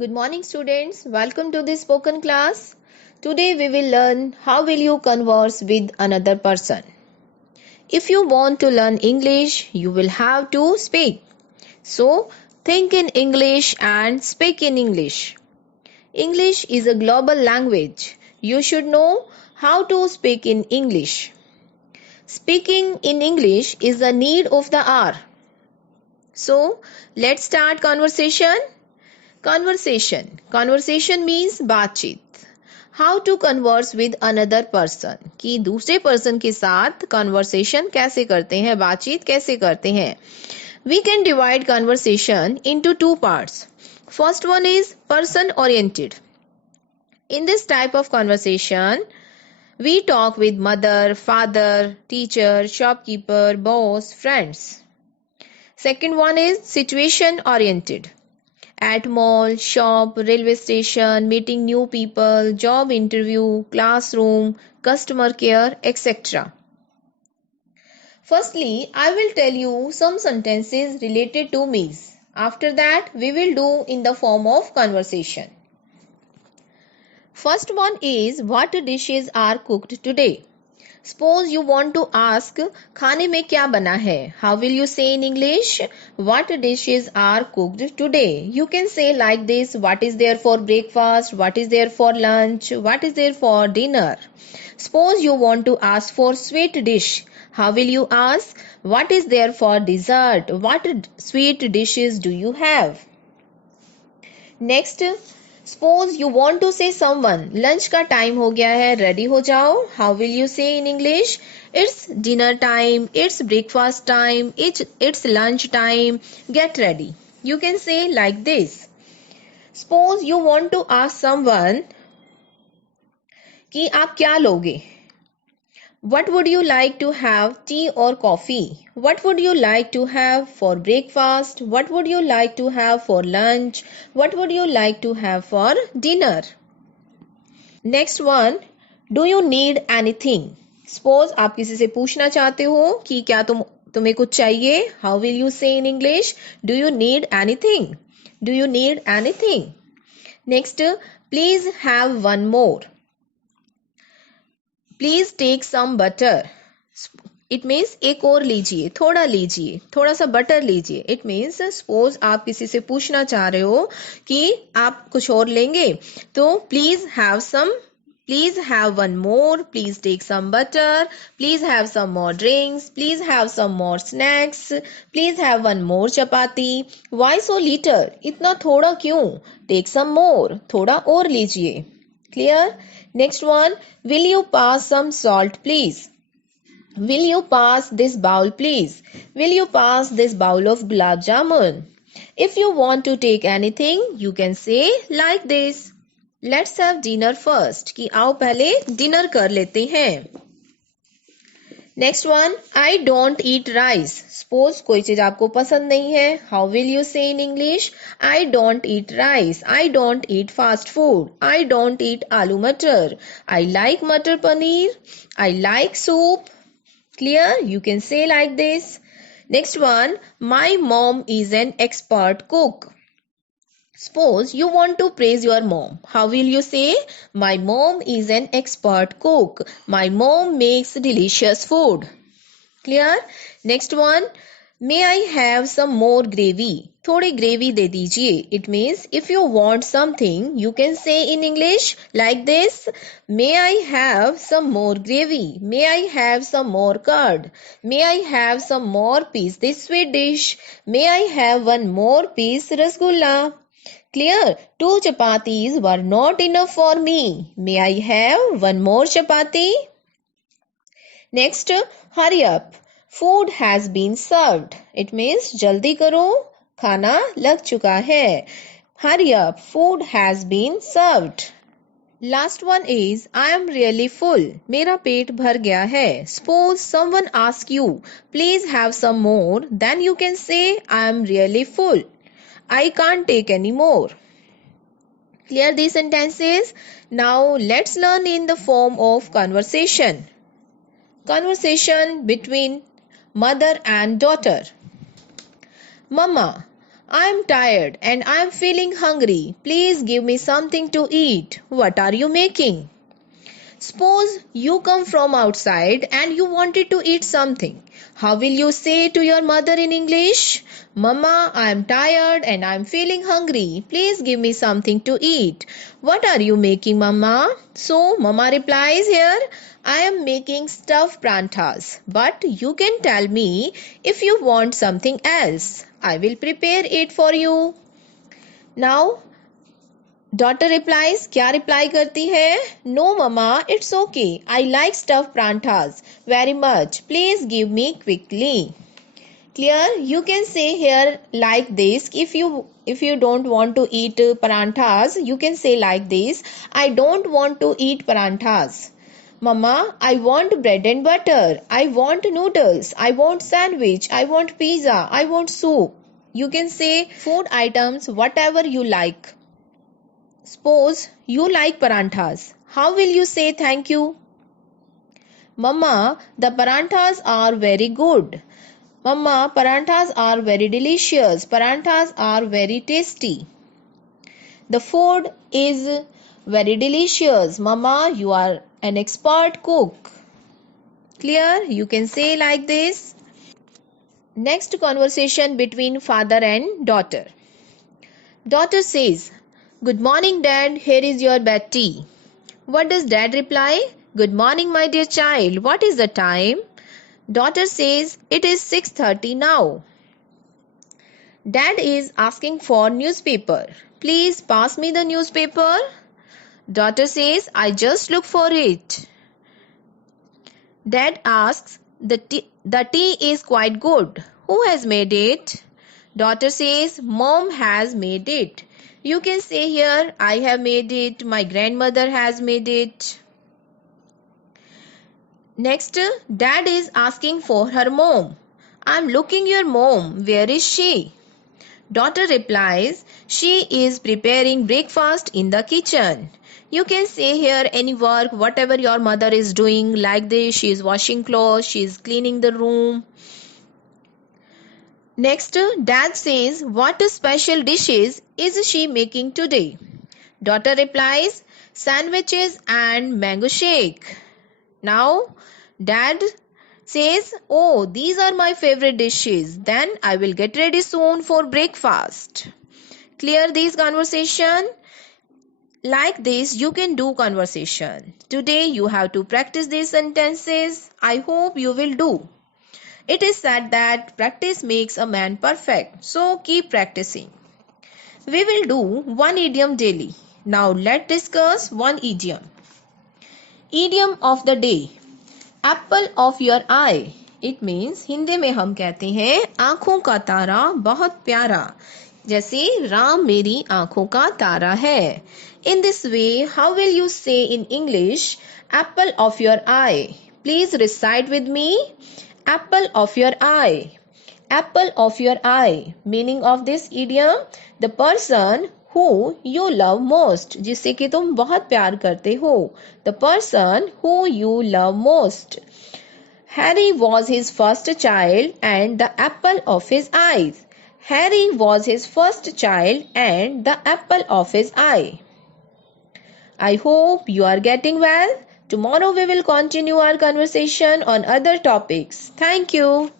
Good morning students. Welcome to this spoken class. Today we will learn how will you converse with another person. If you want to learn English, you will have to speak. So think in English and speak in English. English is a global language. You should know how to speak in English. Speaking in English is a need of the hour. So let's start conversation. Conversation means बातचीत. How to converse with another person कि दूसरे person के साथ conversation कैसे करते हैं, बातचीत कैसे करते हैं. We can divide conversation into two parts. First one is person oriented. In this type of conversation, we talk with mother, father, teacher, shopkeeper, boss, friends. Second one is situation oriented. At mall, shop, railway station, meeting new people, job interview, classroom, customer care, etc. Firstly, I will tell you some sentences related to meals. After that, we will do in the form of conversation. First one is what dishes are cooked today. Suppose you want to ask खाने में क्या बना है. How will you say in English? What dishes are cooked today? You can say like this: what is there for breakfast? What is there for lunch? What is there for dinner? Suppose you want to ask for sweet dish. How will you ask? What is there for dessert? What sweet dishes do you have? Next, suppose you want to say someone lunch का time हो गया है, ready हो जाओ. How will you say in English? It's dinner time, it's breakfast time, it's lunch time, get ready. You can say like this. Suppose you want to ask someone कि आप क्या लोगे. What would you like to have, tea or coffee? What would you like to have for breakfast? What would you like to have for lunch? What would you like to have for dinner? Next one, do you need anything? Suppose आप किसी से पूछना चाहते हो कि क्या तुम्हें कुछ चाहिए. How will you say in English? Do you need anything? Do you need anything? Next, please have one more. Please take some butter. It means एक और लीजिए, थोड़ा सा बटर लीजिए. इट मीन्स सपोज आप किसी से पूछना चाह रहे हो कि आप कुछ और लेंगे, तो please have one more, please take some butter, please have some more drinks, please have some more snacks, please have one more chapati. Why so little? इतना थोड़ा क्यों? टेक सम मोर, थोड़ा और लीजिए. Clear? Next one, will you pass some salt please? Will you pass this bowl please? Will you pass this bowl of gulab jamun? If you want to take anything, you can say like this. Let's have dinner first. कि आओ पहले dinner कर लेते हैं. Next one, I don't eat rice. Suppose कोई चीज आपको पसंद नहीं है. How will you say in English? I don't eat rice. I don't eat fast food. I don't eat aloo matar. I like matar paneer. I like soup. Clear? You can say like this. Next one, my mom is an expert cook. Suppose you want to praise your mom. How will you say? My mom is an expert cook. My mom makes delicious food. Clear? Next one. May I have some more gravy? थोड़ी gravy दे दीजिए. It means if you want something, you can say in English like this. May I have some more gravy? May I have some more curd? May I have some more piece this sweet dish? May I have one more piece rasgulla? Clear? 2 chapatis were not enough for me. May I have one more chapati? Next, hurry up. Food has been served. It means jaldi karo, खाना लग चुका है. Hurry up. Food has been served. Last one is I am really full. मेरा पेट भर गया है. Suppose someone asks you, please have some more. Then you can say I am really full. I can't take any more. Clear these sentences? Now let's learn in the form of conversation. Conversation between mother and daughter. Mama, I am tired and I am feeling hungry. Please give me something to eat. What are you making? Suppose you come from outside and you wanted to eat something. How will you say to your mother in English? Mama, I am tired and I am feeling hungry. Please give me something to eat. What are you making, Mama? So, Mama replies here, I am making stuffed pranthas. But you can tell me if you want something else. I will prepare it for you. Now, daughter replies क्या reply करती है no mama it's okay I like stuff parathas very much please give me quickly clear you can say here like this if you don't want to eat paranthas you can say like this I don't want to eat paranthas mama I want bread and butter I want noodles I want sandwich I want pizza I want soup you can say food items whatever you like. Suppose you like paranthas. How will you say thank you? Mama, the paranthas are very good. Mama, paranthas are very delicious. Paranthas are very tasty. The food is very delicious. Mama, you are an expert cook. Clear? You can say like this. Next conversation between father and daughter. Daughter says, Good morning, Dad. Here is your bed tea. What does Dad reply? Good morning, my dear child. What is the time? Daughter says, It is 6:30 now. Dad is asking for newspaper. Please pass me the newspaper. Daughter says, I just look for it. Dad asks, the tea is quite good. Who has made it? Daughter says, Mom has made it. You can say here, I have made it, my grandmother has made it. Next, Dad is asking for her mom. I'm looking your mom. Where is she? Daughter replies, she is preparing breakfast in the kitchen. You can say here any work, whatever your mother is doing like this. She is washing clothes, she is cleaning the room. Next, Dad says, what special dishes is she making today? Daughter replies, sandwiches and mango shake. Now, Dad says, oh, these are my favorite dishes. Then I will get ready soon for breakfast. Clear this conversation? Like this, you can do conversation. Today, you have to practice these sentences. I hope you will do. It is said that practice makes a man perfect. So keep practicing. We will do one idiom daily. Now let's discuss one idiom. Idiom of the day. Apple of your eye. It means Hindi में हम कहते हैं आँखों का तारा बहुत प्यारा. जैसे राम मेरी आँखों का तारा है. In this way, how will you say in English apple of your eye? Please recite with me. Apple of your eye. Apple of your eye. Meaning of this idiom, the person who you love most. जिससे कि तुम बहुत प्यार करते हो. The person who you love most. Harry was his first child and the apple of his eyes. Harry was his first child and the apple of his eye. I hope you are getting well. Tomorrow we will continue our conversation on other topics. Thank you.